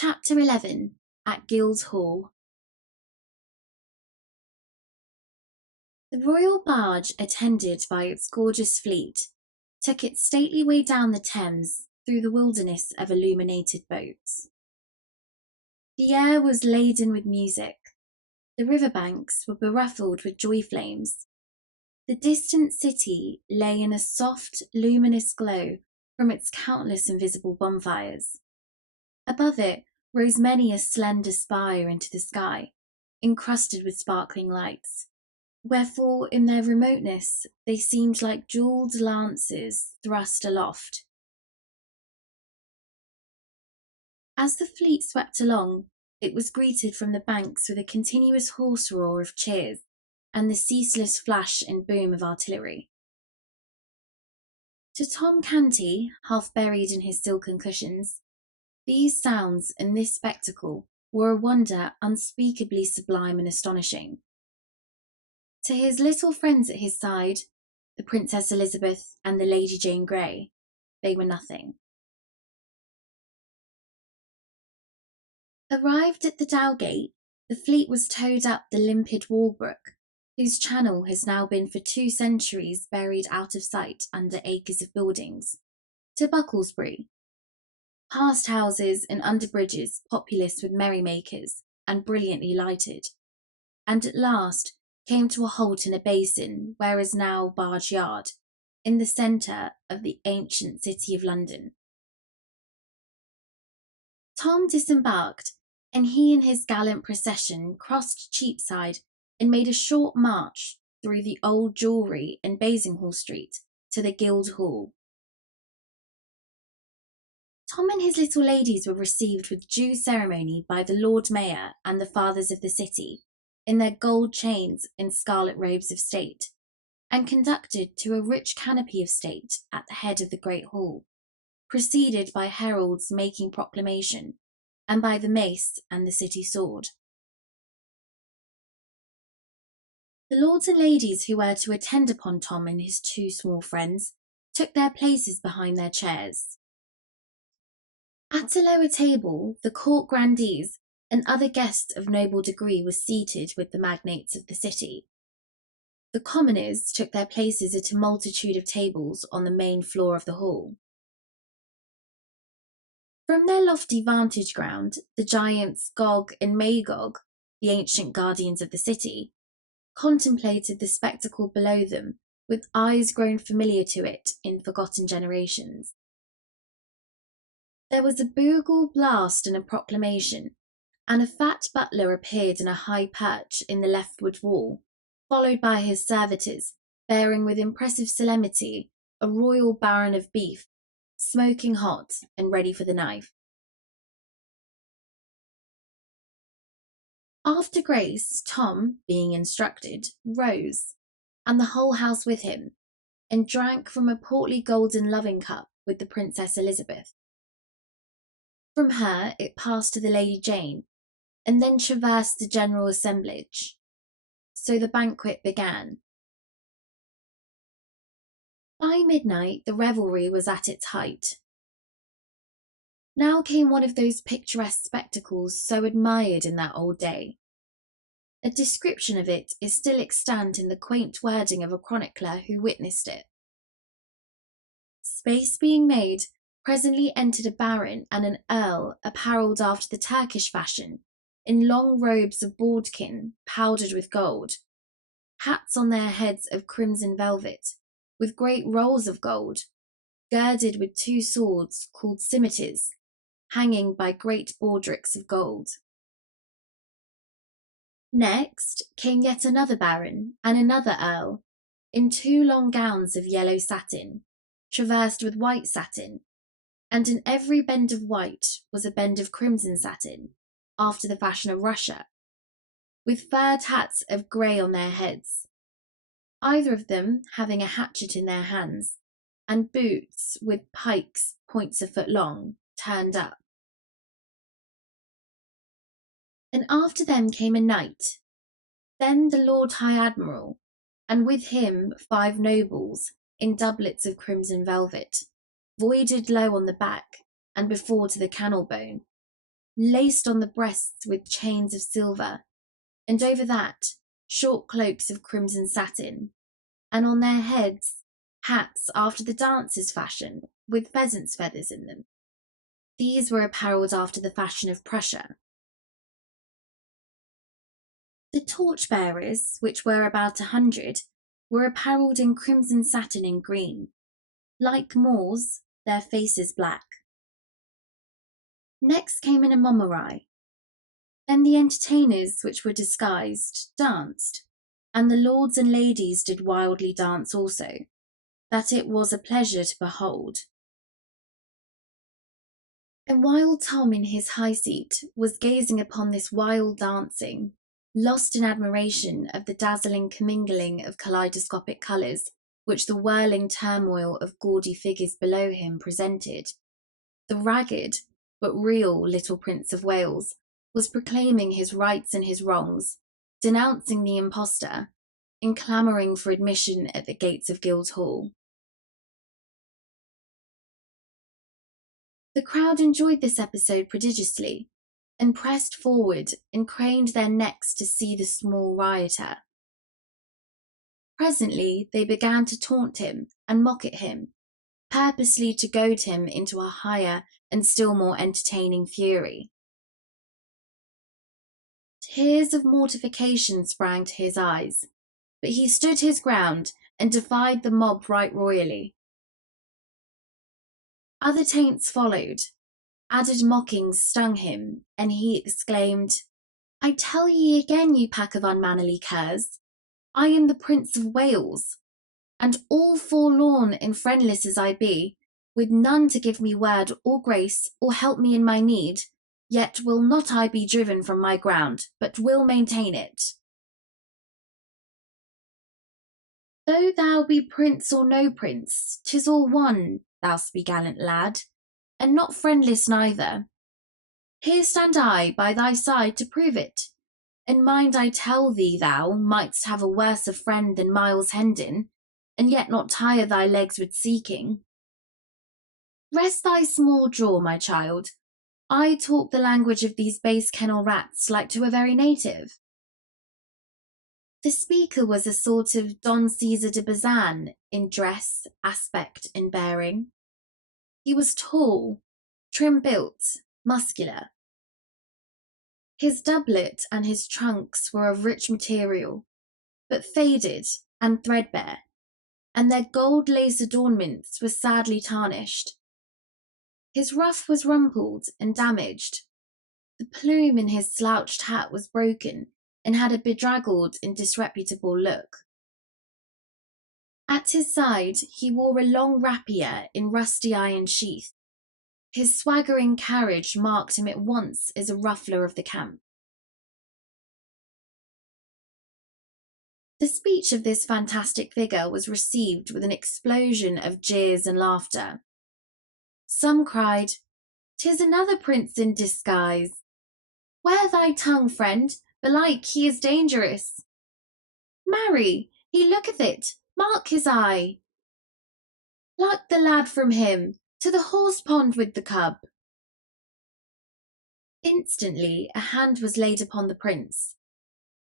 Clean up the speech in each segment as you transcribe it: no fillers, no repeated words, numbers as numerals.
Chapter 11 at Guildhall. The royal barge, attended by its gorgeous fleet, took its stately way down the Thames through the wilderness of illuminated boats. The air was laden with music. The riverbanks were beruffled with joy flames. The distant city lay in a soft, luminous glow from its countless invisible bonfires. Above it rose many a slender spire into the sky, encrusted with sparkling lights, wherefore in their remoteness they seemed like jewelled lances thrust aloft. As the fleet swept along, it was greeted from the banks with a continuous hoarse roar of cheers and the ceaseless flash and boom of artillery. To Tom Canty, half buried in his silken cushions, these sounds and this spectacle were a wonder unspeakably sublime and astonishing. To his little friends at his side, the Princess Elizabeth and the Lady Jane Grey, they were nothing. Arrived at the Dowgate, the fleet was towed up the limpid Walbrook, whose channel has now been for 2 centuries buried out of sight under acres of buildings, to Bucklesbury, past houses and under bridges populous with merrymakers and brilliantly lighted, and at last came to a halt in a basin where is now Barge Yard, in the centre of the ancient city of London. Tom disembarked, and he and his gallant procession crossed Cheapside and made a short march through the old Jewellery and Basinghall Street to the Guildhall. Tom and his little ladies were received with due ceremony by the Lord Mayor and the fathers of the city, in their gold chains and scarlet robes of state, and conducted to a rich canopy of state at the head of the great hall, preceded by heralds making proclamation, and by the mace and the city sword. The lords and ladies who were to attend upon Tom and his 2 small friends took their places behind their chairs. At a lower table, the court grandees and other guests of noble degree were seated with the magnates of the city. The commoners took their places at a multitude of tables on the main floor of the hall. From their lofty vantage ground, the giants Gog and Magog, the ancient guardians of the city, contemplated the spectacle below them with eyes grown familiar to it in forgotten generations. There was a bugle blast and a proclamation, and a fat butler appeared in a high perch in the leftward wall, followed by his servitors, bearing with impressive solemnity a royal baron of beef, smoking hot and ready for the knife. After grace, Tom, being instructed, rose, and the whole house with him, and drank from a portly golden loving cup with the Princess Elizabeth. From her it passed to the Lady Jane, and then traversed the general assemblage. So the banquet began. By midnight the revelry was at its height. Now came one of those picturesque spectacles so admired in that old day. A description of it is still extant in the quaint wording of a chronicler who witnessed it. Space being made, presently entered a baron and an earl apparelled after the Turkish fashion, in long robes of baldkin powdered with gold, hats on their heads of crimson velvet, with great rolls of gold, girded with 2 swords called scimitars, hanging by great baldricks of gold. Next came yet another baron and another earl, in 2 long gowns of yellow satin, traversed with white satin, and in every bend of white was a bend of crimson satin, after the fashion of Russia, with furred hats of grey on their heads, either of them having a hatchet in their hands, and boots with pikes points a foot long, turned up. And after them came a knight, then the Lord High Admiral, and with him 5 nobles in doublets of crimson velvet, voided low on the back and before to the cannel bone, laced on the breasts with chains of silver, and over that, short cloaks of crimson satin, and on their heads, hats after the dancers' fashion, with pheasants' feathers in them. These were apparelled after the fashion of Prussia. The torch-bearers, which were about 100, were apparelled in crimson satin and green. Like Moors, their faces black. Next came an amomerai. Then the entertainers, which were disguised, danced, and the lords and ladies did wildly dance also, that it was a pleasure to behold. And while Tom in his high seat was gazing upon this wild dancing, lost in admiration of the dazzling commingling of kaleidoscopic colours which the whirling turmoil of gaudy figures below him presented, the ragged but real little Prince of Wales was proclaiming his rights and his wrongs, denouncing the impostor, and clamouring for admission at the gates of Guildhall. The crowd enjoyed this episode prodigiously, and pressed forward and craned their necks to see the small rioter. Presently they began to taunt him and mock at him, purposely to goad him into a higher and still more entertaining fury. Tears of mortification sprang to his eyes, but he stood his ground and defied the mob right royally. Other taints followed. Added mockings stung him, and he exclaimed, "I tell ye again, you pack of unmannerly curs, I am the Prince of Wales, and all forlorn and friendless as I be, with none to give me word or grace or help me in my need, yet will not I be driven from my ground, but will maintain it. Though thou be prince or no prince, 'tis all one, thou be gallant lad, and not friendless neither. Here stand I by thy side to prove it, and mind I tell thee thou mightst have a worse friend than Miles Hendon, and yet not tire thy legs with seeking. Rest thy small jaw, my child. I talk the language of these base kennel rats like to a very native." The speaker was a sort of Don Caesar de Bazan in dress, aspect, and bearing. He was tall, trim-built, muscular. His doublet and his trunks were of rich material, but faded and threadbare, and their gold lace adornments were sadly tarnished. His ruff was rumpled and damaged. The plume in his slouched hat was broken and had a bedraggled and disreputable look. At his side he wore a long rapier in rusty iron sheath. His swaggering carriage marked him at once as a ruffler of the camp. The speech of this fantastic figure was received with an explosion of jeers and laughter. Some cried, "'Tis another prince in disguise. Wear thy tongue, friend, belike he is dangerous. Marry, he looketh it, mark his eye. Pluck the lad from him, to the horse pond with the cub." Instantly a hand was laid upon the prince.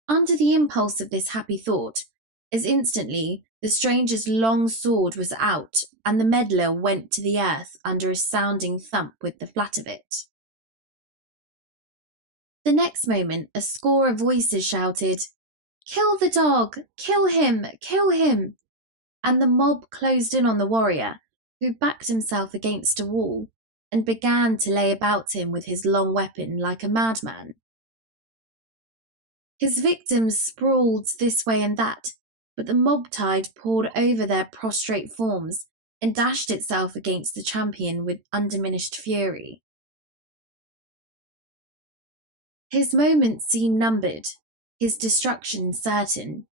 Under the impulse of this happy thought, as instantly the stranger's long sword was out, and the meddler went to the earth under a sounding thump with the flat of it. The next moment a score of voices shouted, "Kill the dog! Kill him! Kill him!" And the mob closed in on the warrior, who backed himself against a wall and began to lay about him with his long weapon like a madman. His victims sprawled this way and that, but the mob tide poured over their prostrate forms and dashed itself against the champion with undiminished fury. His moments seemed numbered, his destruction certain,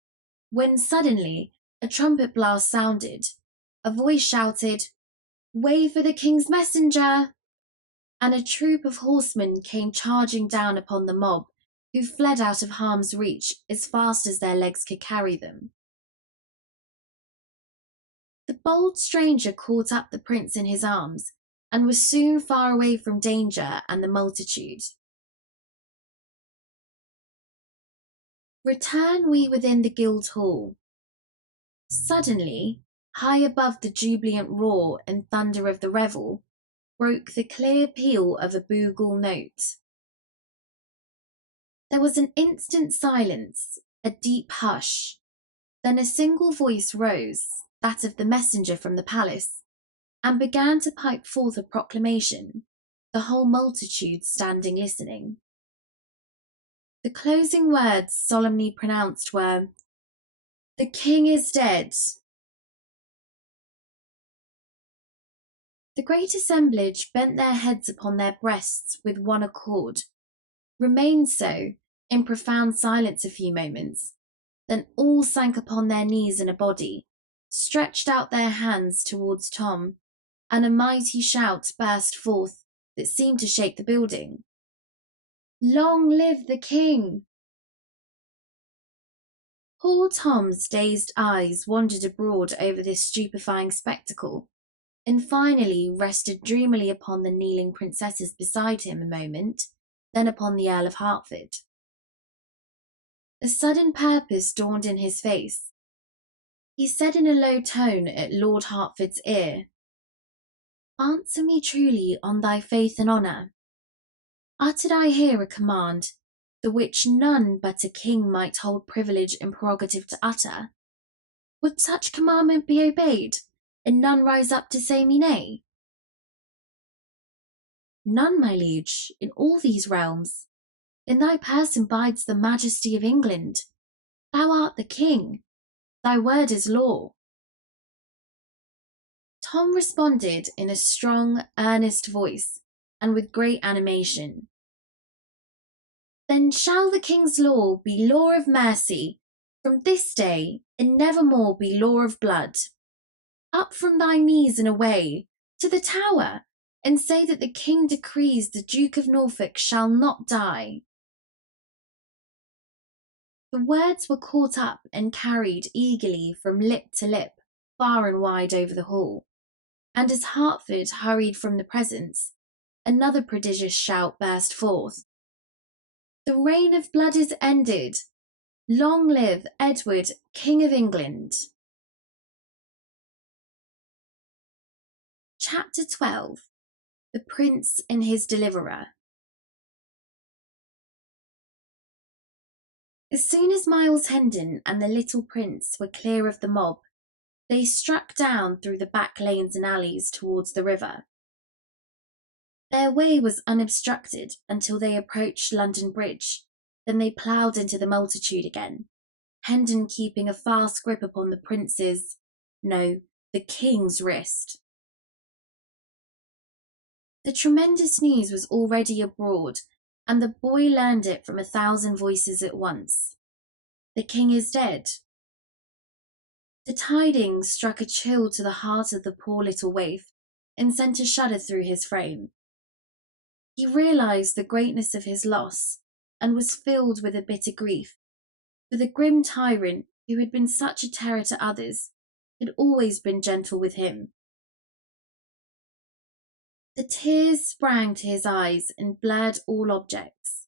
when suddenly a trumpet blast sounded. A voice shouted, "Way for the king's messenger!" And a troop of horsemen came charging down upon the mob, who fled out of harm's reach as fast as their legs could carry them. The bold stranger caught up the prince in his arms, and was soon far away from danger and the multitude. Return we within the guild hall. Suddenly, high above the jubilant roar and thunder of the revel, broke the clear peal of a bugle note. There was an instant silence, a deep hush. Then a single voice rose, that of the messenger from the palace, and began to pipe forth a proclamation, the whole multitude standing listening. The closing words solemnly pronounced were, "The king is dead." The great assemblage bent their heads upon their breasts with one accord, remained so in profound silence a few moments, then all sank upon their knees in a body, stretched out their hands towards Tom, and a mighty shout burst forth that seemed to shake the building. "Long live the king!" Poor Tom's dazed eyes wandered abroad over this stupefying spectacle, and finally rested dreamily upon the kneeling princesses beside him a moment, then upon the Earl of Hertford. A sudden purpose dawned in his face. He said in a low tone at Lord Hertford's ear, "Answer me truly on thy faith and honour. Uttered I here a command, the which none but a king might hold privilege and prerogative to utter? Would such commandment be obeyed, and none rise up to say me nay?" "None, my liege, in all these realms. In thy person bides the majesty of England. Thou art the king. Thy word is law." Tom responded in a strong, earnest voice, and with great animation. "Then shall the king's law be law of mercy, from this day, and nevermore be law of blood. Up from thy knees and away, to the Tower, and say that the king decrees the Duke of Norfolk shall not die." The words were caught up and carried eagerly from lip to lip, far and wide over the hall, and as Hertford hurried from the presence, another prodigious shout burst forth. "The reign of blood is ended. Long live Edward, King of England." Chapter 12. The Prince and his Deliverer. As soon as Miles Hendon and the little prince were clear of the mob, they struck down through the back lanes and alleys towards the river. Their way was unobstructed until they approached London Bridge, then they ploughed into the multitude again, Hendon keeping a fast grip upon the the king's wrist. The tremendous news was already abroad, and the boy learned it from 1,000 voices at once. The king is dead. The tidings struck a chill to the heart of the poor little waif, and sent a shudder through his frame. He realized the greatness of his loss, and was filled with a bitter grief, for the grim tyrant, who had been such a terror to others, had always been gentle with him. The tears sprang to his eyes and blurred all objects.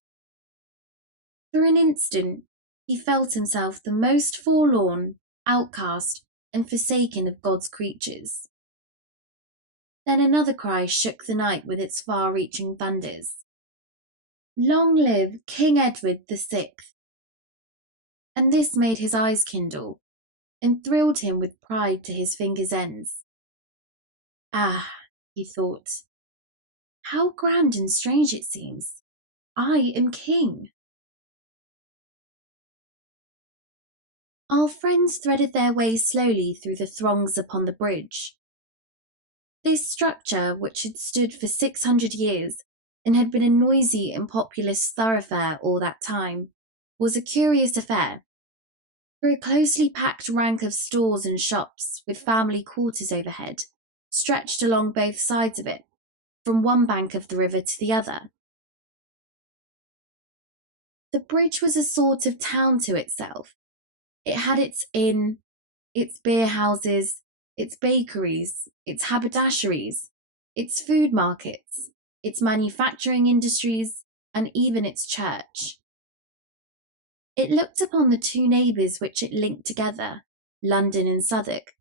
For an instant, he felt himself the most forlorn, outcast, and forsaken of God's creatures. Then another cry shook the night with its far-reaching thunders. "Long live King Edward VI." And this made his eyes kindle, and thrilled him with pride to his fingers' ends. "Ah," he thought, "how grand and strange it seems. I am king." Our friends threaded their way slowly through the throngs upon the bridge. This structure, which had stood for 600 years and had been a noisy and populous thoroughfare all that time, was a curious affair. For a closely packed rank of stores and shops, with family quarters overhead, stretched along both sides of it, from one bank of the river to the other. The bridge was a sort of town to itself. It had its inn, its beer houses, its bakeries, its haberdasheries, its food markets, its manufacturing industries, and even its church. It looked upon the two neighbours which it linked together, London and Southwark,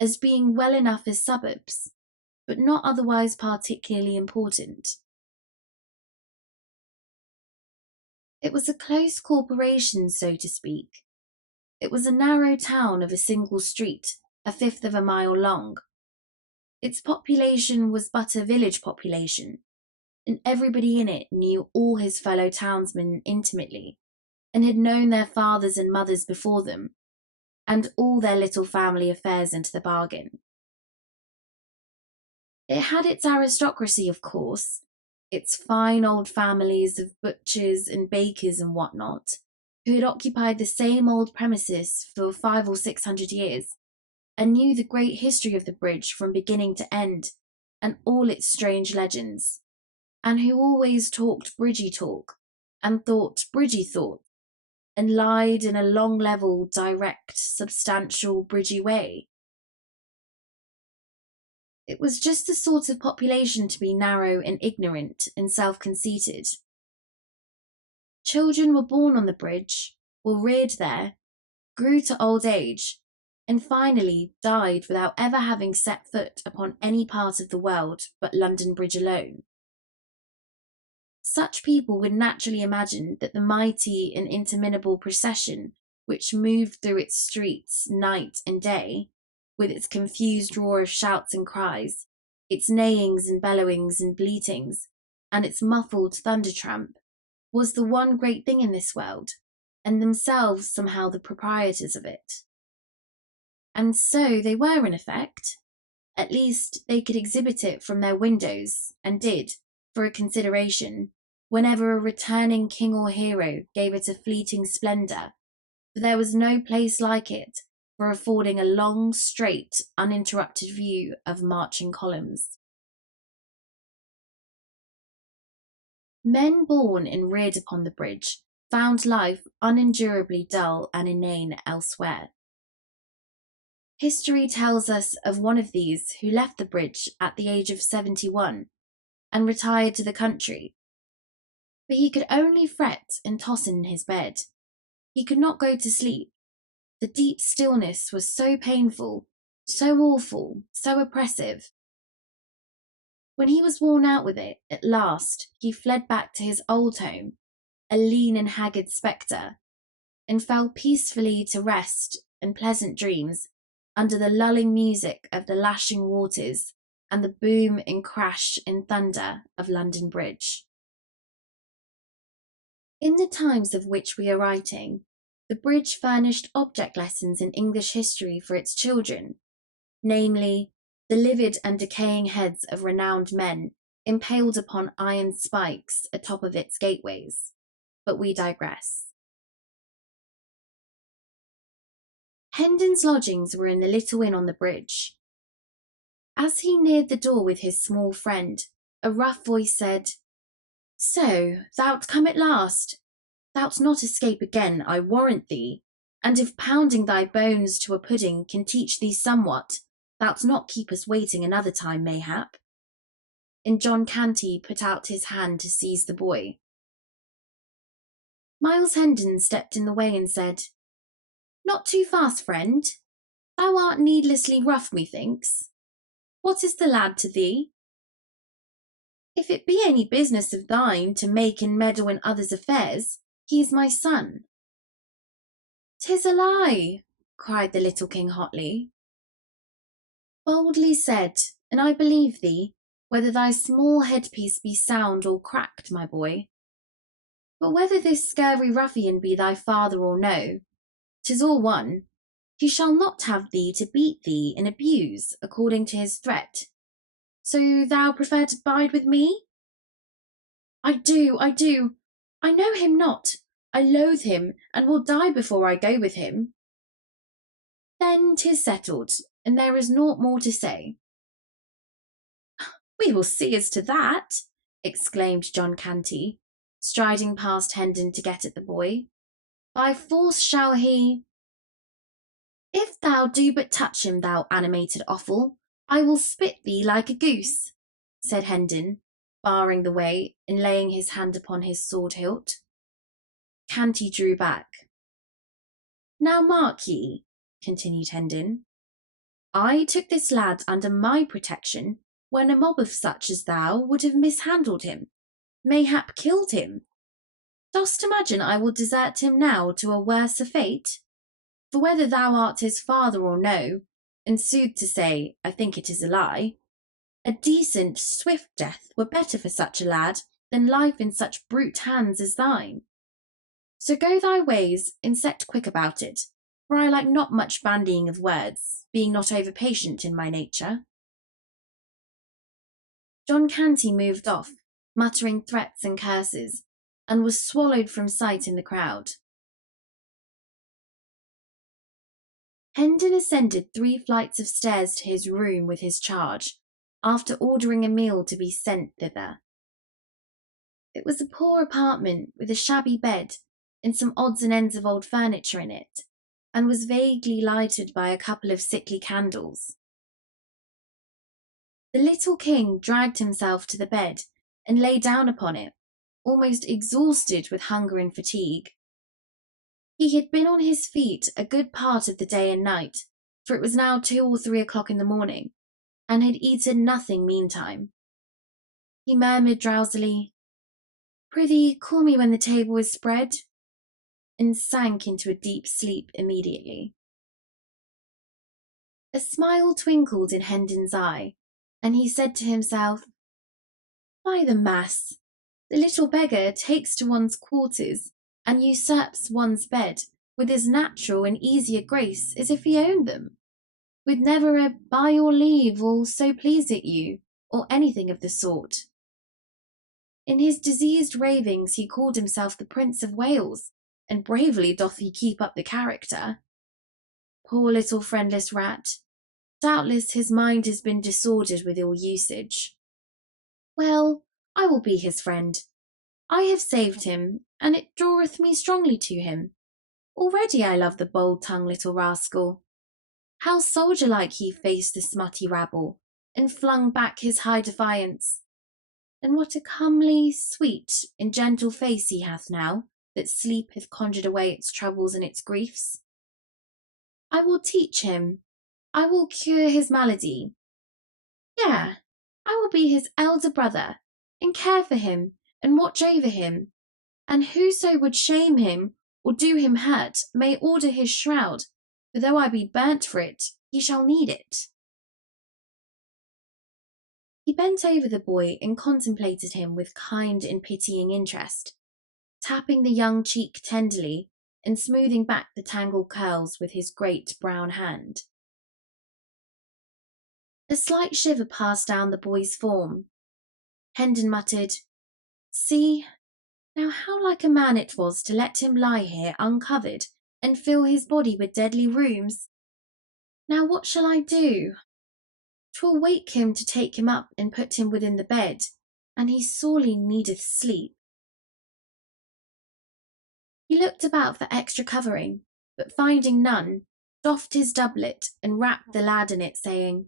as being well enough as suburbs, but not otherwise particularly important. It was a close corporation, so to speak. It was a narrow town of a single street, a fifth of a mile long. Its population was but a village population, and everybody in it knew all his fellow townsmen intimately, and had known their fathers and mothers before them, and all their little family affairs into the bargain. It had its aristocracy, of course, its fine old families of butchers and bakers and what not, who had occupied the same old premises for 500 or 600 years, and knew the great history of the bridge from beginning to end, and all its strange legends, and who always talked bridgy talk, and thought bridgy thought, and lied in a long, level, direct, substantial, bridgy way. It was just the sort of population to be narrow and ignorant and self-conceited. Children were born on the bridge, were reared there, grew to old age, and finally died without ever having set foot upon any part of the world but London Bridge alone. Such people would naturally imagine that the mighty and interminable procession which moved through its streets night and day, with its confused roar of shouts and cries, its neighings and bellowings and bleatings, and its muffled thunder tramp, was the one great thing in this world, and themselves somehow the proprietors of it. And so they were, in effect. At least they could exhibit it from their windows, and did, for a consideration, whenever a returning king or hero gave it a fleeting splendour, for there was no place like it for affording a long, straight, uninterrupted view of marching columns. Men born and reared upon the bridge found life unendurably dull and inane elsewhere. History tells us of one of these who left the bridge at the age of 71 and retired to the country. But he could only fret and toss in his bed. He could not go to sleep. The deep stillness was so painful, so awful, so oppressive. When he was worn out with it, at last, he fled back to his old home, a lean and haggard spectre, and fell peacefully to rest and pleasant dreams under the lulling music of the lashing waters and the boom and crash and thunder of London Bridge. In the times of which we are writing, the bridge furnished object lessons in English history for its children, namely, the livid and decaying heads of renowned men impaled upon iron spikes atop of its gateways. But we digress. Hendon's lodgings were in the little inn on the bridge. As he neared the door with his small friend, a rough voice said, "So, thou'rt come at last. Thou'lt not escape again, I warrant thee, and if pounding thy bones to a pudding can teach thee somewhat, thou'lt not keep us waiting another time, mayhap." And John Canty put out his hand to seize the boy. Miles Hendon stepped in the way and said, "Not too fast, friend. Thou art needlessly rough, methinks. What is the lad to thee?" "If it be any business of thine to make and meddle in others' affairs, he is my son." "'Tis a lie," cried the little king hotly. "Boldly said, and I believe thee, whether thy small headpiece be sound or cracked, my boy. But whether this scurvy ruffian be thy father or no, 'tis all one. He shall not have thee to beat thee and abuse according to his threat. So thou prefer to bide with me?" I do. I know him not. I loathe him, and will die before I go with him." "Then 'tis settled, and there is naught more to say." "We will see as to that," exclaimed John Canty, striding past Hendon to get at the boy. "By force shall he—" "If thou do but touch him, thou animated offal, I will spit thee like a goose," said Hendon, barring the way and laying his hand upon his sword hilt. Canty drew back. Now mark ye, continued Hendon, I took this lad under my protection when a mob of such as thou would have mishandled him, mayhap killed him. Dost imagine I will desert him now to a worse fate? For whether thou art his father or no, and sooth to say, I think it is a lie, a decent, swift death were better for such a lad than life in such brute hands as thine. So go thy ways, and set quick about it, for I like not much bandying of words, being not over patient in my nature. John Canty moved off, muttering threats and curses, and was swallowed from sight in the crowd. Hendon ascended 3 flights of stairs to his room with his charge, after ordering a meal to be sent thither. It was a poor apartment with a shabby bed and some odds and ends of old furniture in it, and was vaguely lighted by a couple of sickly candles. The little king dragged himself to the bed and lay down upon it, almost exhausted with hunger and fatigue. He had been on his feet a good part of the day and night, for it was now 2 or 3 o'clock in the morning, and had eaten nothing meantime. He murmured drowsily, "Prithee, call me when the table is spread," and sank into a deep sleep immediately. A smile twinkled in Hendon's eye, and he said to himself, "By the mass, the little beggar takes to one's quarters and usurps one's bed with as natural and easy a grace as if he owned them, with never a 'by your leave' or 'so please it you,' or anything of the sort. In his diseased ravings he called himself the Prince of Wales, and bravely doth he keep up the character. Poor little friendless rat, doubtless his mind has been disordered with ill usage. Well, I will be his friend. I have saved him, and it draweth me strongly to him. Already I love the bold-tongued little rascal. How soldier-like he faced the smutty rabble, and flung back his high defiance. And what a comely, sweet, and gentle face he hath now, that sleep hath conjured away its troubles and its griefs. I will teach him. I will cure his malady. Yea, I will be his elder brother, and care for him, and watch over him. And whoso would shame him, or do him hurt, may order his shroud, for though I be burnt for it, he shall need it." He bent over the boy and contemplated him with kind and pitying interest, tapping the young cheek tenderly and smoothing back the tangled curls with his great brown hand. A slight shiver passed down the boy's form. Hendon muttered, "See, now how like a man it was to let him lie here uncovered and fill his body with deadly rheums. Now what shall I do? 'Twill wake him to take him up and put him within the bed, and he sorely needeth sleep." He looked about for extra covering, but finding none, doffed his doublet and wrapped the lad in it, saying,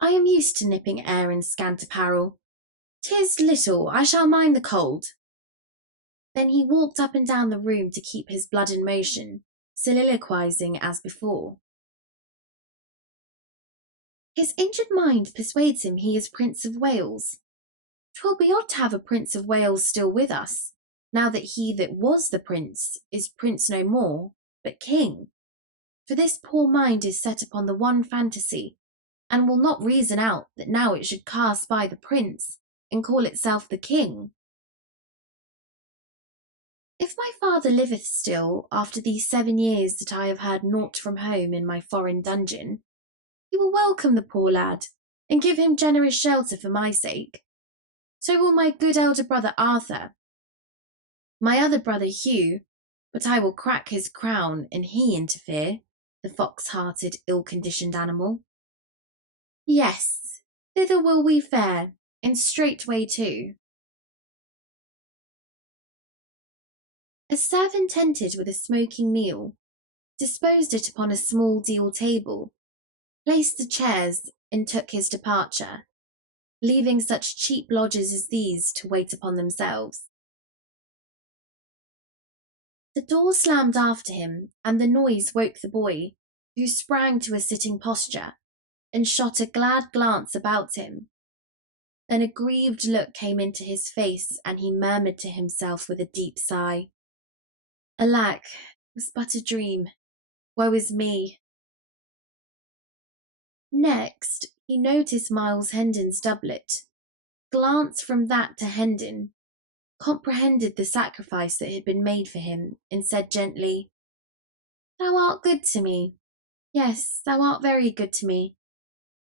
"I am used to nipping air in scant apparel. 'Tis little, I shall mind the cold." Then he walked up and down the room to keep his blood in motion, soliloquizing as before. His injured mind persuades him he is Prince of Wales. 'Twill be odd to have a Prince of Wales still with us, now that he that was the prince is prince no more, but king. For this poor mind is set upon the one fantasy, and will not reason out that now it should cast by the prince, and call itself the king. If my father liveth still after these 7 years that I have heard naught from home in my foreign dungeon, he will welcome the poor lad, and give him generous shelter for my sake. So will my good elder brother Arthur. My other brother Hugh, but I will crack his crown and he interfere, the fox-hearted, ill-conditioned animal. Yes, thither will we fare, and straightway too. A servant entered with a smoking meal, disposed it upon a small deal table, placed the chairs, and took his departure, leaving such cheap lodgers as these to wait upon themselves. The door slammed after him, and the noise woke the boy, who sprang to a sitting posture and shot a glad glance about him. Then a grieved look came into his face, and he murmured to himself with a deep sigh, "Alack, it was but a dream. Woe is me." Next, he noticed Miles Hendon's doublet, glanced from that to Hendon, comprehended the sacrifice that had been made for him, and said gently, "Thou art good to me. Yes, thou art very good to me.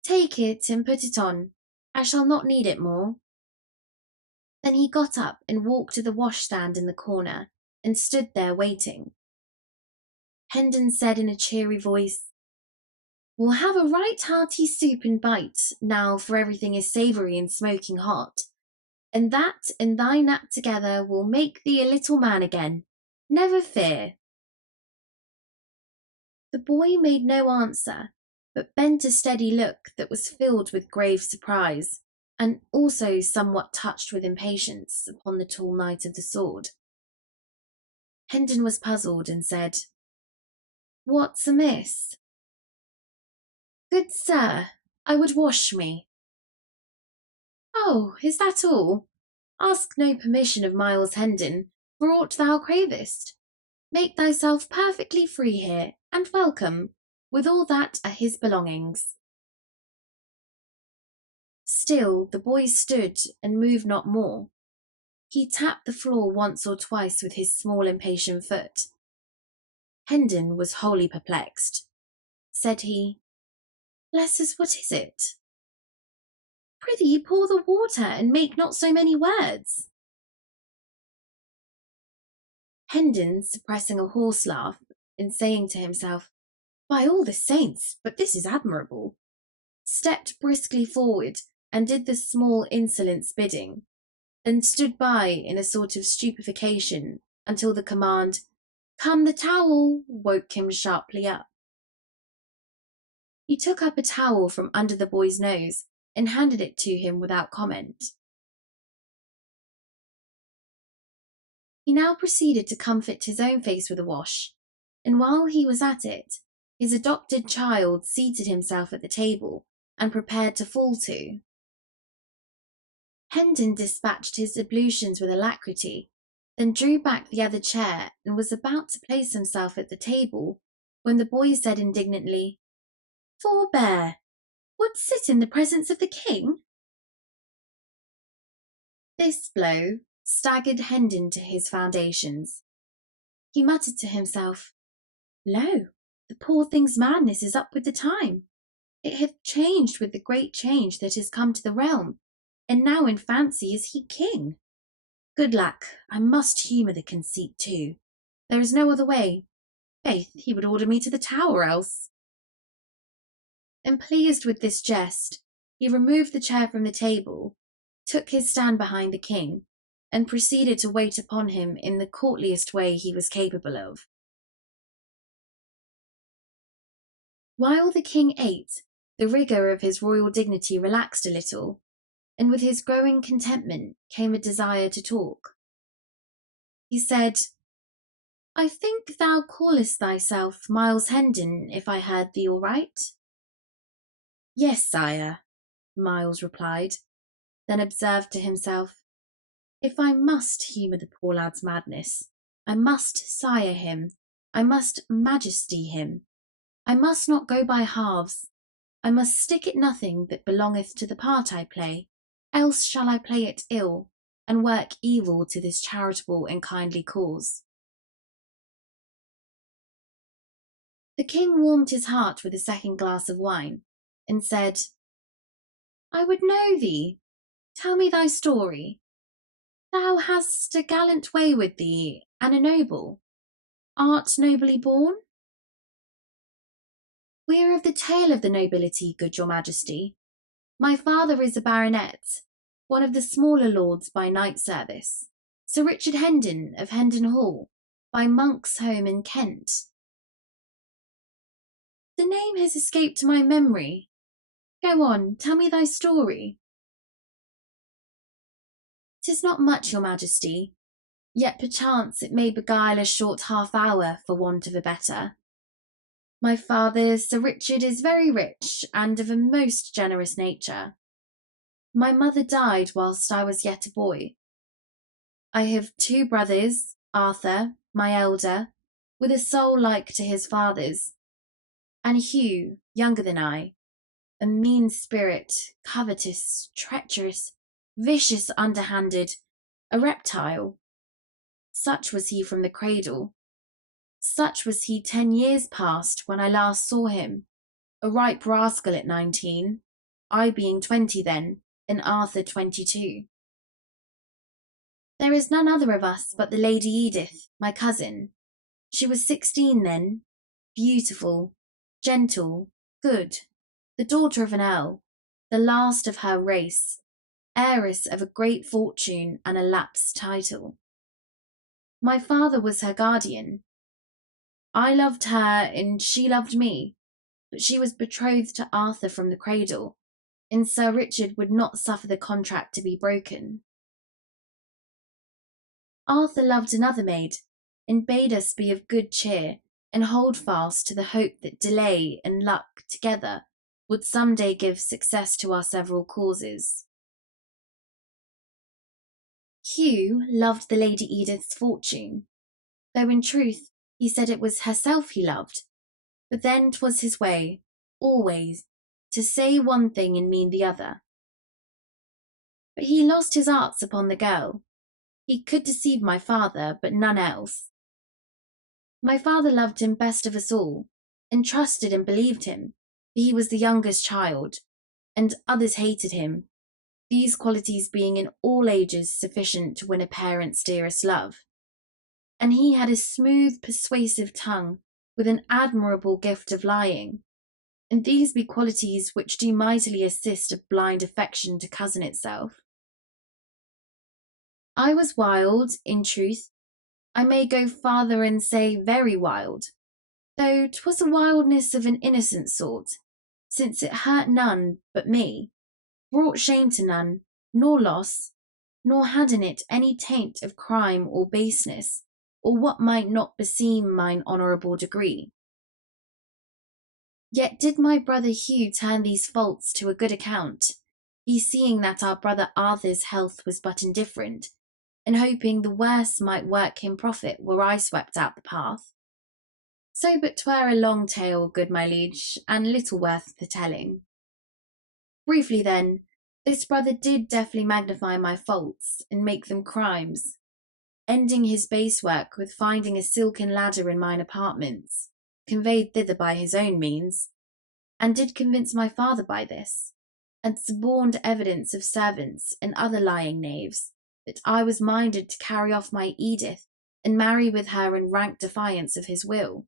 Take it and put it on. I shall not need it more." Then he got up and walked to the washstand in the corner, and stood there waiting. Hendon said in a cheery voice, "We'll have a right hearty soup and bite, now, for everything is savoury and smoking hot. And that and thy nap together will make thee a little man again. Never fear." The boy made no answer, but bent a steady look that was filled with grave surprise, and also somewhat touched with impatience, upon the tall knight of the sword. Hendon was puzzled, and said, "What's amiss?" "Good sir, I would wash me." "Oh, is that all? Ask no permission of Miles Hendon for aught thou cravest. Make thyself perfectly free here, and welcome, with all that are his belongings." Still the boy stood and moved not more. He tapped the floor once or twice with his small impatient foot. Hendon was wholly perplexed. Said he, "Bless us, what is it?" "Prithee pour the water, and make not so many words." Hendon, suppressing a horse laugh, and saying to himself, "By all the saints, but this is admirable," stepped briskly forward and did the small insolent's bidding, then stood by in a sort of stupefaction until the command, "Come the towel," woke him sharply up. He took up a towel from under the boy's nose and handed it to him without comment. He now proceeded to comfort his own face with a wash, and while he was at it, his adopted child seated himself at the table and prepared to fall to. Hendon dispatched his ablutions with alacrity, then drew back the other chair and was about to place himself at the table, when the boy said indignantly, "Forbear! Wouldst sit in the presence of the king?" This blow staggered Hendon to his foundations. He muttered to himself, "Lo, the poor thing's madness is up with the time. It hath changed with the great change that is come to the realm, and now in fancy is he king. Good lack, I must humour the conceit too. There is no other way. Faith, he would order me to the Tower else." And pleased with this jest, he removed the chair from the table, took his stand behind the king, and proceeded to wait upon him in the courtliest way he was capable of. While the king ate, the rigour of his royal dignity relaxed a little, and with his growing contentment came a desire to talk. He said, "I think thou callest thyself Miles Hendon, if I heard thee aright?" "Yes, sire," Miles replied, then observed to himself, "If I must humour the poor lad's madness, I must sire him, I must majesty him. I must not go by halves. I must stick at nothing that belongeth to the part I play, else shall I play it ill, and work evil to this charitable and kindly cause." The king warmed his heart with a second glass of wine, and said, "I would know thee. Tell me thy story. Thou hast a gallant way with thee, and a noble. Art nobly born?" "We are of the tale of the nobility, good your majesty. My father is a baronet, one of the smaller lords by knight service, Sir Richard Hendon of Hendon Hall, by Monk's Home in Kent." "The name has escaped my memory. Go on, tell me thy story." "'Tis not much, your majesty. yet perchance it may beguile a short half-hour for want of a better. My father, Sir Richard, is very rich and of a most generous nature. My mother died whilst I was yet a boy. I have 2 brothers, Arthur, my elder, with a soul like to his father's, and Hugh, younger than I, a mean spirit, covetous, treacherous, vicious, underhanded, a reptile. Such was he from the cradle. Such was he 10 years past when I last saw him, a ripe rascal at 19, I being 20 then, and Arthur 22. There is none other of us but the Lady Edith, my cousin. She was 16 then, beautiful, gentle, good, the daughter of an earl, the last of her race, heiress of a great fortune and a lapsed title. My father was her guardian. I loved her and she loved me, but she was betrothed to Arthur from the cradle, and Sir Richard would not suffer the contract to be broken. Arthur loved another maid, and bade us be of good cheer, and hold fast to the hope that delay and luck together would some day give success to our several causes. Hugh loved the Lady Edith's fortune, though in truth he said it was herself he loved, but then 'twas his way, always, to say one thing and mean the other. But he lost his arts upon the girl. He could deceive my father, but none else. My father loved him best of us all, and trusted and believed him, for he was the youngest child, and others hated him, these qualities being in all ages sufficient to win a parent's dearest love. And he had a smooth, persuasive tongue, with an admirable gift of lying, and these be qualities which do mightily assist a blind affection to cozen itself. I was wild, in truth. I may go farther and say very wild, though 'twas a wildness of an innocent sort, since it hurt none but me, brought shame to none, nor loss, nor had in it any taint of crime or baseness, or what might not beseem mine honourable degree. Yet did my brother Hugh turn these faults to a good account, he seeing that our brother Arthur's health was but indifferent, and hoping the worse might work him profit were I swept out the path. So but 'twere a long tale, good my liege, and little worth the telling. Briefly then, this brother did deftly magnify my faults, and make them crimes, ending his base work with finding a silken ladder in mine apartments, conveyed thither by his own means, and did convince my father by this, and suborned evidence of servants and other lying knaves, that I was minded to carry off my Edith and marry with her in rank defiance of his will.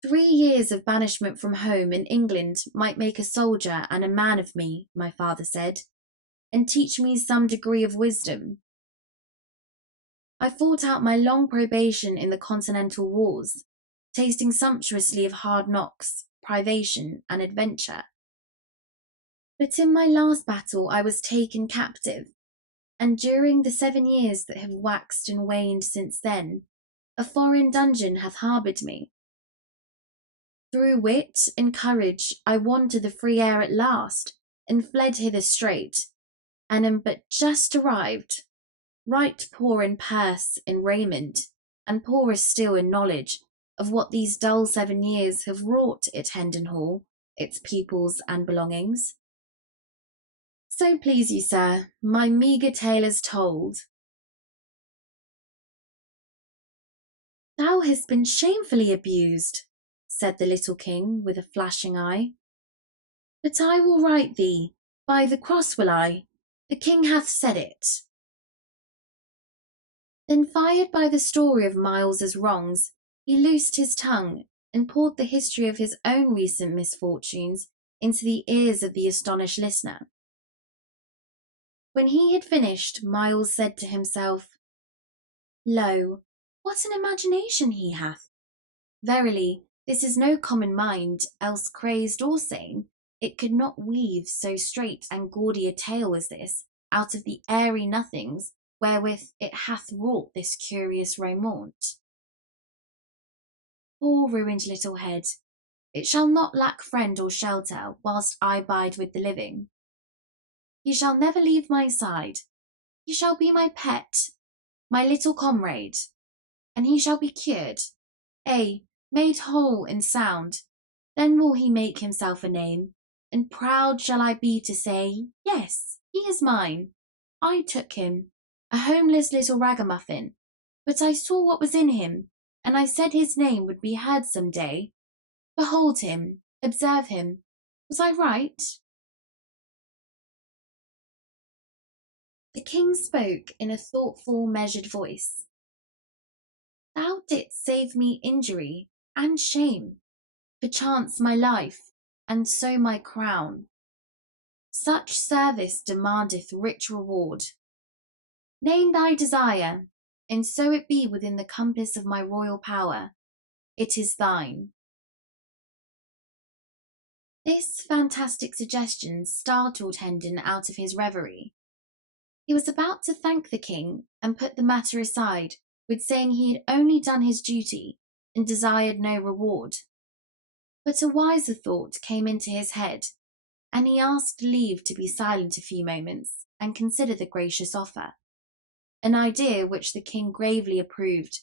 3 years of banishment from home in England might make a soldier and a man of me, my father said, and teach me some degree of wisdom. I fought out my long probation in the Continental Wars, tasting sumptuously of hard knocks, privation, and adventure. But in my last battle I was taken captive, and during the 7 years that have waxed and waned since then, a foreign dungeon hath harboured me. Through wit and courage I won to the free air at last, and fled hither straight, and am but just arrived, right poor in purse and raiment, and poorer still in knowledge of what these dull 7 years have wrought at Hendon Hall, its peoples and belongings. So please you, sir, my meagre tale is told. Thou hast been shamefully abused, said the little king with a flashing eye. But I will right thee, by the cross will I, the king hath said it. Then fired by the story of Miles's wrongs, he loosed his tongue and poured the history of his own recent misfortunes into the ears of the astonished listener. When he had finished, Miles said to himself, Lo, what an imagination he hath! Verily, this is no common mind, else crazed or sane, it could not weave so straight and gaudy a tale as this out of the airy nothings wherewith it hath wrought this curious romaunt. Poor ruined little head, it shall not lack friend or shelter whilst I bide with the living. He shall never leave my side, he shall be my pet, my little comrade, and he shall be cured, made whole and sound. Then will he make himself a name, and proud shall I be to say, yes, he is mine. I took him, a homeless little ragamuffin, but I saw what was in him, and I said his name would be heard some day. Behold him, observe him. Was I right? The king spoke in a thoughtful, measured voice. Thou didst save me injury and shame, perchance my life, and so my crown. Such service demandeth rich reward. Name thy desire, and so it be within the compass of my royal power. It is thine. This fantastic suggestion startled Hendon out of his reverie. He was about to thank the king and put the matter aside, with saying he had only done his duty and desired no reward. But a wiser thought came into his head, and he asked leave to be silent a few moments and consider the gracious offer, an idea which the king gravely approved,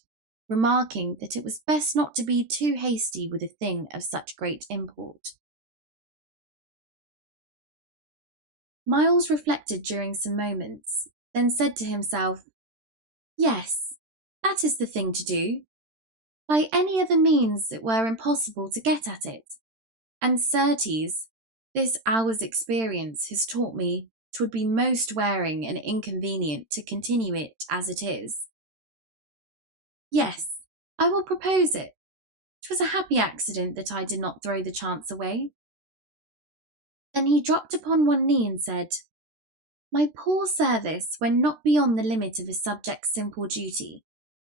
remarking that it was best not to be too hasty with a thing of such great import. Miles reflected during some moments, then said to himself, yes, that is the thing to do. By any other means it were impossible to get at it, and certes, this hour's experience has taught me 'twould be most wearing and inconvenient to continue it as it is. Yes, I will propose it. 'Twas a happy accident that I did not throw the chance away. Then he dropped upon one knee and said, my poor service went not beyond the limit of a subject's simple duty,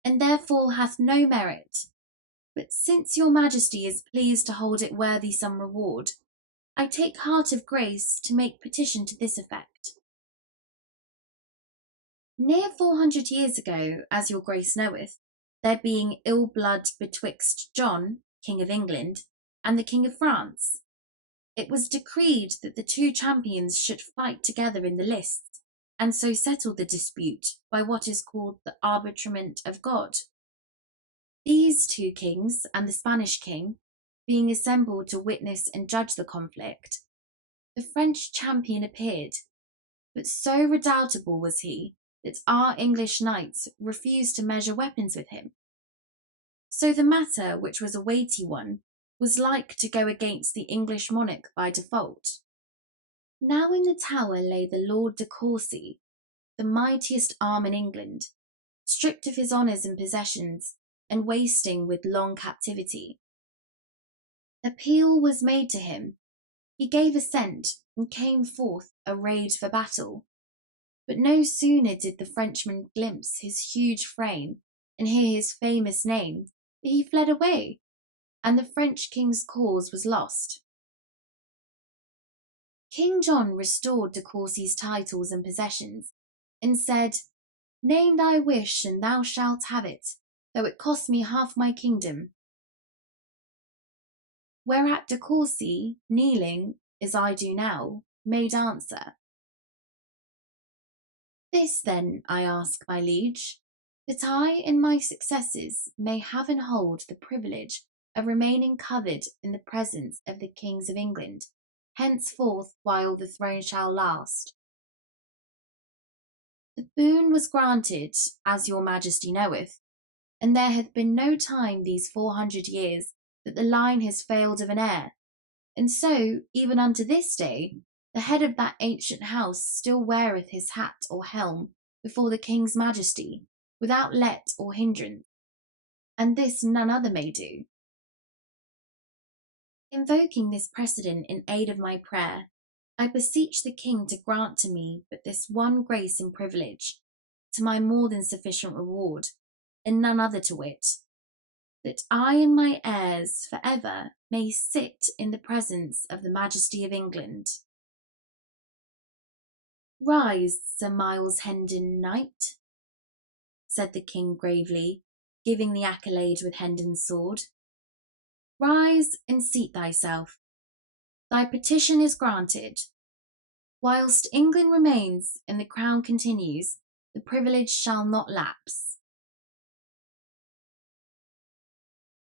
and therefore hath no merit. But since your majesty is pleased to hold it worthy some reward, I take heart of grace to make petition to this effect. Near 400 years ago, as your grace knoweth, there being ill blood betwixt John, King of England, and the King of France, it was decreed that the two champions should fight together in the lists, and so settle the dispute by what is called the arbitrament of God. These two kings and the Spanish king being assembled to witness and judge the conflict, the French champion appeared, but so redoubtable was he that our English knights refused to measure weapons with him. So the matter, which was a weighty one, was like to go against the English monarch by default. Now in the Tower lay the Lord de Courcy, the mightiest arm in England, stripped of his honours and possessions, and wasting with long captivity. Appeal was made to him. He gave assent, and came forth arrayed for battle. But no sooner did the Frenchman glimpse his huge frame and hear his famous name, that he fled away, and the French king's cause was lost. King John restored de Courcy's titles and possessions, and said, name thy wish, and thou shalt have it, though it cost me half my kingdom. Whereat de Courcy, kneeling, as I do now, made answer, this then I ask, my liege, that I and my successors may have and hold the privilege of remaining covered in the presence of the kings of England, henceforth while the throne shall last. The boon was granted, as your majesty knoweth, and there hath been no time these 400 years that the line has failed of an heir, and so, even unto this day, the head of that ancient house still weareth his hat or helm before the king's majesty, without let or hindrance, and this none other may do. Invoking this precedent in aid of my prayer, I beseech the king to grant to me but this one grace and privilege, to my more than sufficient reward, and none other to wit, that I and my heirs for ever may sit in the presence of the majesty of England. Rise, Sir Miles Hendon, knight, said the king gravely, giving the accolade with Hendon's sword. Rise and seat thyself. Thy petition is granted. Whilst England remains and the crown continues, the privilege shall not lapse.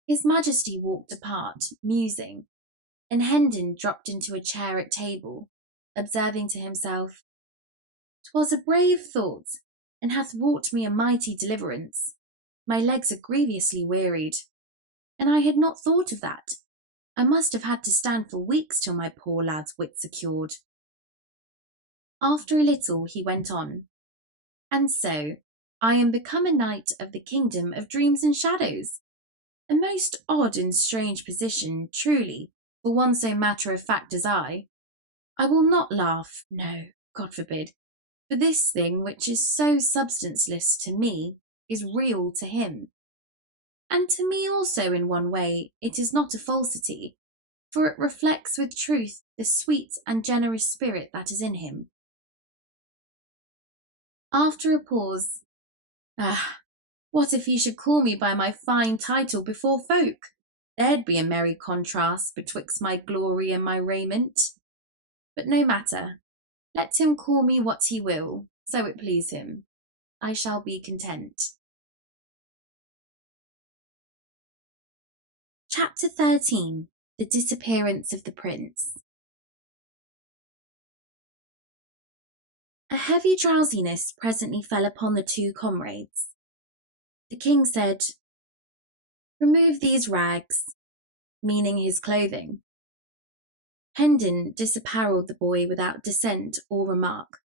His Majesty walked apart, musing, and Hendon dropped into a chair at table, observing to himself, "'Twas a brave thought, and hath wrought me a mighty deliverance. My legs are grievously wearied, and I had not thought of that. I must have had to stand for weeks till my poor lad's wits are cured." After a little he went on, "And so I am become a knight of the kingdom of dreams and shadows. A most odd and strange position, truly, for one so matter-of-fact as I. I will not laugh, no, God forbid, for this thing which is so substanceless to me is real to him. And to me also in one way it is not a falsity, for it reflects with truth the sweet and generous spirit that is in him." After a pause, "What if he should call me by my fine title before folk? There'd be a merry contrast betwixt my glory and my raiment. But no matter, let him call me what he will, so it please him. I shall be content." Chapter 13. The Disappearance of the Prince. A heavy drowsiness presently fell upon the two comrades. The king said, "Remove these rags," meaning his clothing. Hendon disapparelled the boy without dissent or remark,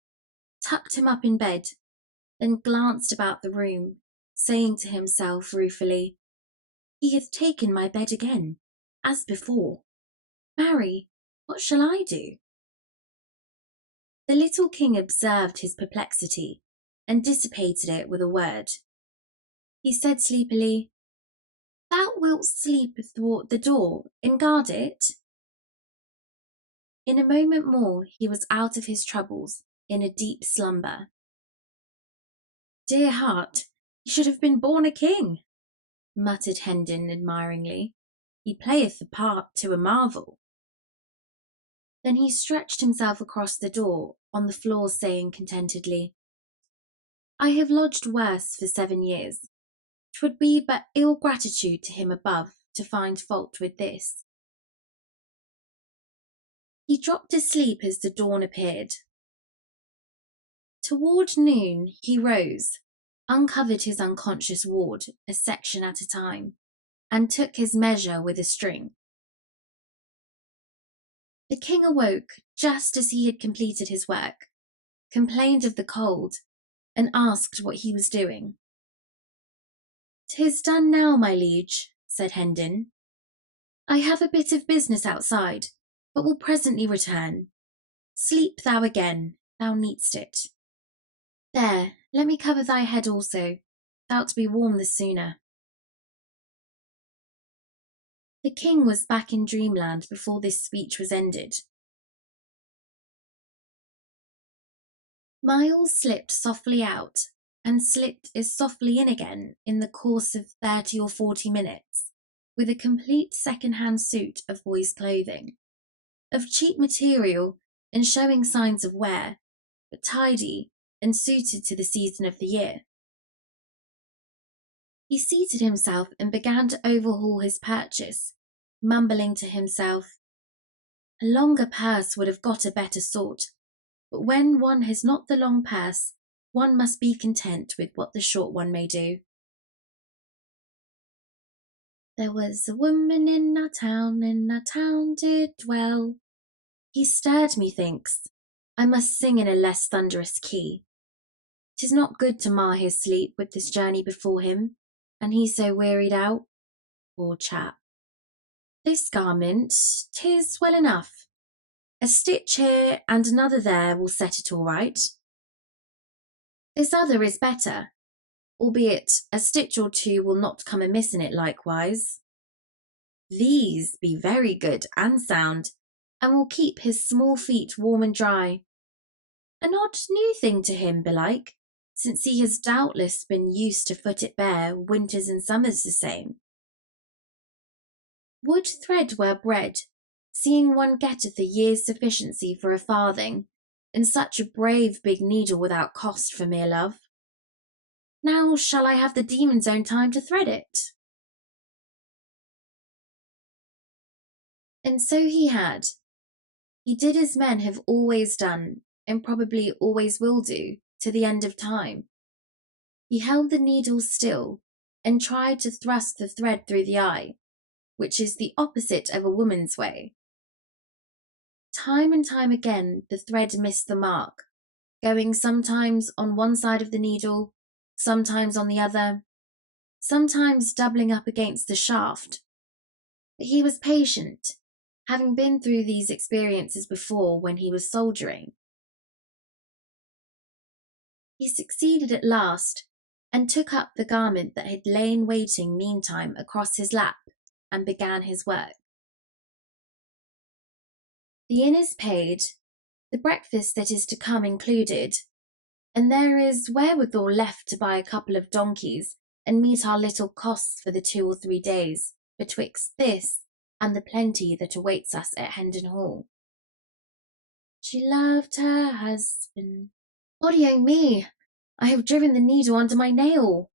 tucked him up in bed, then glanced about the room, saying to himself ruefully, "He hath taken my bed again, as before. Marry, what shall I do?" The little king observed his perplexity and dissipated it with a word. He said sleepily, "Thou wilt sleep athwart the door and guard it?" In a moment more he was out of his troubles, in a deep slumber. "Dear heart, he should have been born a king," muttered Hendon admiringly. "He playeth the part to a marvel." Then he stretched himself across the door on the floor, saying contentedly, "I have lodged worse for 7 years. 'Twould be but ill gratitude to him above to find fault with this." He dropped asleep as the dawn appeared. Toward noon he rose, uncovered his unconscious ward a section at a time, and took his measure with a string. The king awoke just as he had completed his work, complained of the cold, and asked what he was doing. "'Tis done now, my liege," said Hendon. "I have a bit of business outside, but will presently return. Sleep thou again, thou needst it. There, let me cover thy head also, thou'lt be warm the sooner." The king was back in dreamland before this speech was ended. Miles slipped softly out and slipped as softly in again in the course of 30 or 40 minutes, with a complete second-hand suit of boy's clothing, of cheap material and showing signs of wear, but tidy and suited to the season of the year. He seated himself and began to overhaul his purchase, mumbling to himself, "A longer purse would have got a better sort, but when one has not the long purse, one must be content with what the short one may do." "There was a woman in our town did dwell." He stirred, methinks. I must sing in a less thunderous key. 'Tis not good to mar his sleep with this journey before him, and he so wearied out. Poor chap. This garment, 'tis well enough. A stitch here and another there will set it all right. This other is better, albeit a stitch or two will not come amiss in it likewise. These be very good and sound, and will keep his small feet warm and dry. An odd new thing to him, belike, since he has doubtless been used to foot it bare, winters and summers the same. Would thread were bread, seeing one getteth a year's sufficiency for a farthing, and such a brave big needle without cost for mere love. Now shall I have the demon's own time to thread it? And so he had. He did as men have always done, and probably always will do, to the end of time. He held the needle still, and tried to thrust the thread through the eye, which is the opposite of a woman's way. Time and time again the thread missed the mark, going sometimes on one side of the needle, sometimes on the other, sometimes doubling up against the shaft. But he was patient, having been through these experiences before when he was soldiering. He succeeded at last, and took up the garment that had lain waiting meantime across his lap, and began his work. The inn is paid, the breakfast that is to come included, and there is wherewithal left to buy a couple of donkeys and meet our little costs for the 2 or 3 days betwixt this and the plenty that awaits us at Hendon Hall. She loved her husband. Body o' me, I have driven the needle under my nail.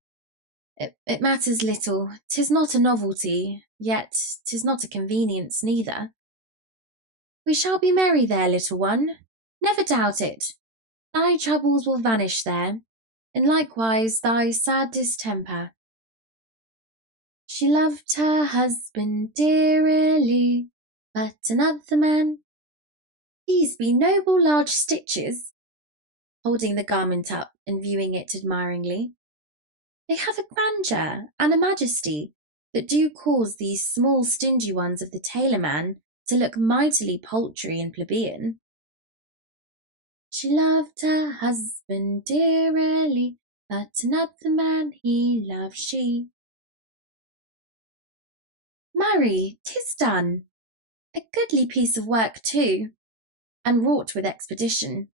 It matters little, 'tis not a novelty, yet 'tis not a convenience neither. We shall be merry there, little one, never doubt it. Thy troubles will vanish there, and likewise thy sad distemper. She loved her husband dearly, but another man. These be noble large stitches, holding the garment up and viewing it admiringly. They have a grandeur and a majesty that do cause these small stingy ones of the tailor-man to look mightily paltry and plebeian. She loved her husband dearly, but another man he loved she. Marry, 'tis done. A goodly piece of work too, and wrought with expedition.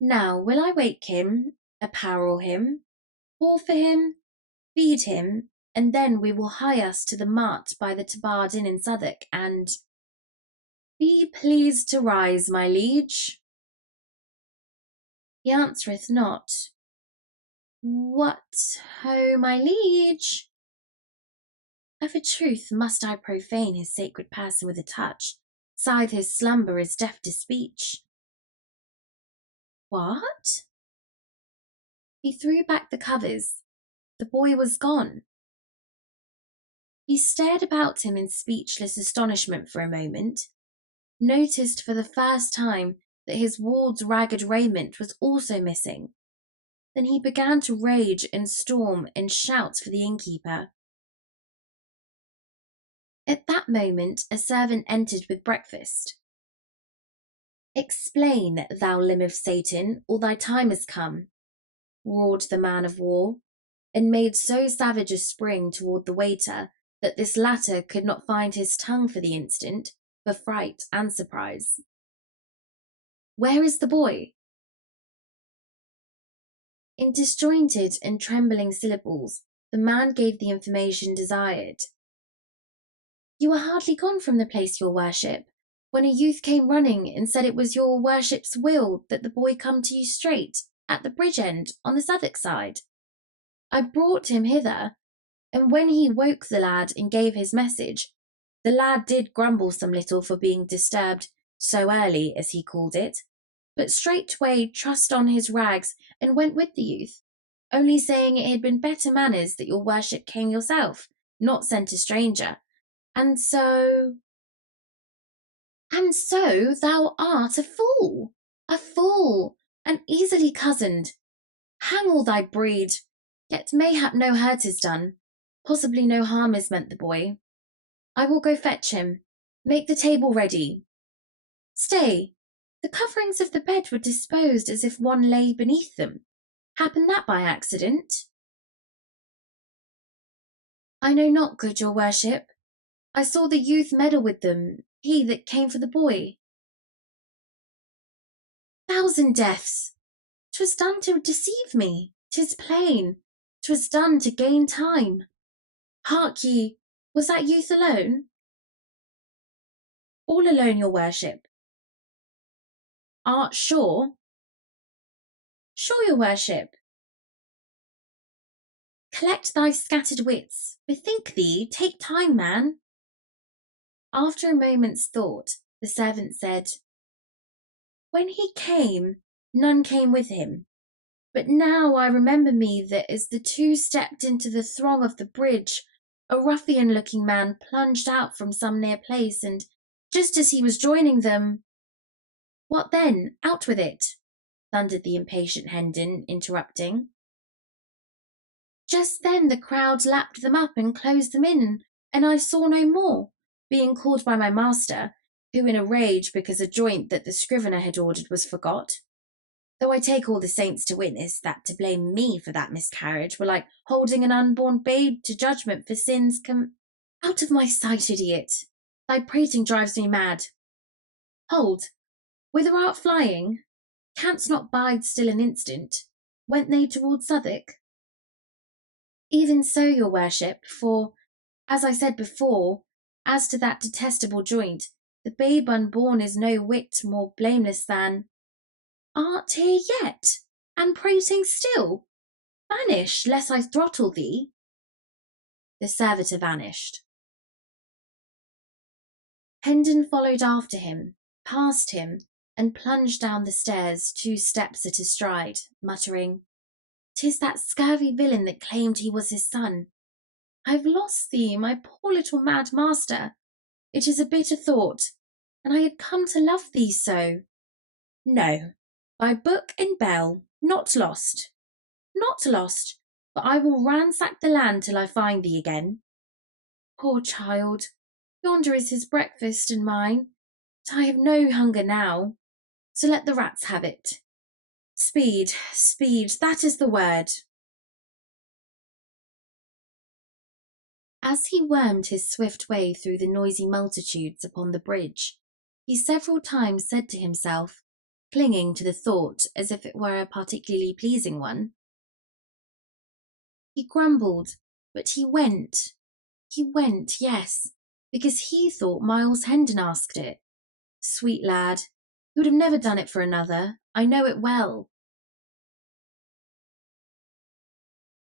Now will I wake him, apparel him, pour for him, feed him, and then we will hie us to the mart by the Tabard Inn in Southwark, and be pleased to rise, my liege. He answereth not. What, ho, my liege? Of a truth must I profane his sacred person with a touch, scythe his slumber as deaf to speech. What? He threw back the covers. The boy was gone. He stared about him in speechless astonishment for a moment, noticed for the first time that his ward's ragged raiment was also missing. Then he began to rage and storm and shout for the innkeeper. At that moment a servant entered with breakfast. Explain, thou limb of Satan, or thy time is come, roared the man of war, and made so savage a spring toward the waiter that this latter could not find his tongue for the instant, for fright and surprise. Where is the boy? In disjointed and trembling syllables, the man gave the information desired. You were hardly gone from the place, your worship, when a youth came running and said it was your worship's will that the boy come to you straight, at the bridge end, on the Southwark side. I brought him hither, and when he woke the lad and gave his message, the lad did grumble some little for being disturbed so early, as he called it, but straightway trussed on his rags and went with the youth, only saying it had been better manners that your worship came yourself, not sent a stranger. And so thou art a fool, and easily cozened. Hang all thy breed, yet mayhap no hurt is done, possibly no harm is meant the boy. I will go fetch him, make the table ready. Stay, the coverings of the bed were disposed as if one lay beneath them. Happened that by accident? I know not, good your worship. I saw the youth meddle with them, he that came for the boy. 1,000 deaths! 'Twas done to deceive me, 'tis plain. 'Twas done to gain time. Hark ye, was that youth alone? All alone, your worship. Art sure? Sure, your worship. Collect thy scattered wits. Bethink thee, take time, man. After a moment's thought, the servant said, When he came, none came with him. But now I remember me that as the two stepped into the throng of the bridge, a ruffian-looking man plunged out from some near place, and just as he was joining them— What then? Out with it! Thundered the impatient Hendon, interrupting. Just then the crowd lapped them up and closed them in, and I saw no more, being called by my master, who in a rage because a joint that the scrivener had ordered was forgot. Though I take all the saints to witness that to blame me for that miscarriage were like holding an unborn babe to judgment for sins Out of my sight, idiot! Thy prating drives me mad. Hold! Whither art flying? Canst not bide still an instant? Went they toward Southwark? Even so, your worship, for, as I said before, as to that detestable joint, the babe unborn is no whit more blameless than— Art here yet, and prating still? Vanish, lest I throttle thee. The servitor vanished. Hendon followed after him, passed him, and plunged down the stairs 2 steps at a stride, muttering, "'Tis that scurvy villain that claimed he was his son. I've lost thee, my poor little mad master. It is a bitter thought, and I had come to love thee so. No, by book and bell, not lost. Not lost, but I will ransack the land till I find thee again. Poor child, yonder is his breakfast and mine, but I have no hunger now, so let the rats have it. Speed, speed, that is the word." As he wormed his swift way through the noisy multitudes upon the bridge, he several times said to himself, clinging to the thought as if it were a particularly pleasing one, he grumbled, but he went. He went, yes, because he thought Miles Hendon asked it. Sweet lad, he would have never done it for another, I know it well.